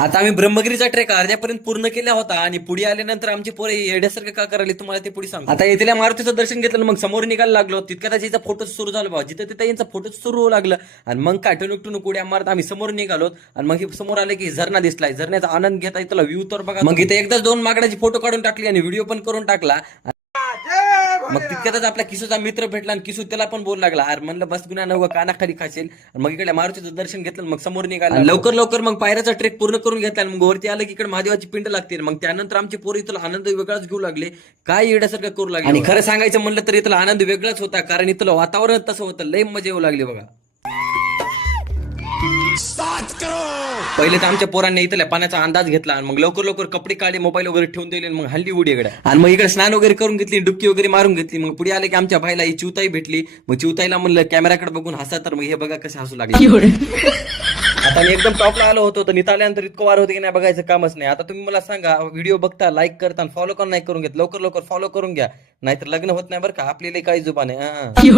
आता आम्ही ब्रह्मगिरीचा ट्रेक अर्ध्यापर्यंत पूर्ण केला होता आणि पुढे आल्यानंतर आमची पोरे येड्यासारखं का करायला तुम्हाला ते पुढे सांगतो. आता येथील मारुतीचं दर्शन घेतलं मग समोर निघायला लागलो. तितक्यात याचा फोटो सुरू झाला बाबा. जिथं तिथं यांचा फोटो सुरू होऊ लागलं आणि मग काय टुनुक उड्या मारत आम्ही समोर निघालो आणि मग समोर आले की झरणा दिसलाय. झरण्याचा आनंद घेता तुला व्ह्यू तर बघा. मग इथे एकदाच 2 माकडाची फोटो काढून टाकली आणि व्हिडिओ पण करून टाकला. मग तितक्यातच आपल्या किसूचा मित्र भेटला आणि किसू त्याला पण बोल लागला, अरे म्हणलं बस गुन्हा नव्हतं कानाखाली खाशील. मग इकडे मारुतीचं दर्शन घेतलं मग समोर निघाला. लवकर लवकर मग पायऱ्याचा ट्रेक पूर्ण करून घेतला आणि मग वरती आलं की इकडे महादेवाची पिंड लागते. मग त्यानंतर आमची पोरी तुला आनंद वेगळाच घेऊ लागले, काय येण्यासारखं करू लागले. आणि खरं सांगायचं म्हणलं तर इथला आनंद वेगळाच होता, कारण इथलं वातावरण तसं होतं, लय मजा येऊ लागली बघा. पहिले तर आमच्या पोरांनी इथल्या पाण्याचा अंदाज घेतला आणि मग लवकर लवकर कपडे काढले, मोबाईल वगैरे ठेवून दिले, मग हल्ली उडी इकडे. आणि मग इकडे स्नान वगैरे करून घेतली, डुबकी वगैरे मारून घेतली. मग पुढे आले की आमच्या भाईला ही चिवताई भेटली. मग चिवताईला म्हणलं कॅमेराकडे बघून हसा, तर मग हे बघा कसे हसू लागले. आता मी एकदम टॉपला आलो होतो, तर नित आल्यानंतर इतकं वार होते की नाही बघायचं कामच नाही. आता तुम्ही मला सांगा, व्हिडिओ बघता, लाईक करता, फॉलो करून नाही करून घेत, लवकर लवकर फॉलो करून घ्या, नाहीतर लग्न होत नाही बरं का. आपल्याला काही जुबान आहे.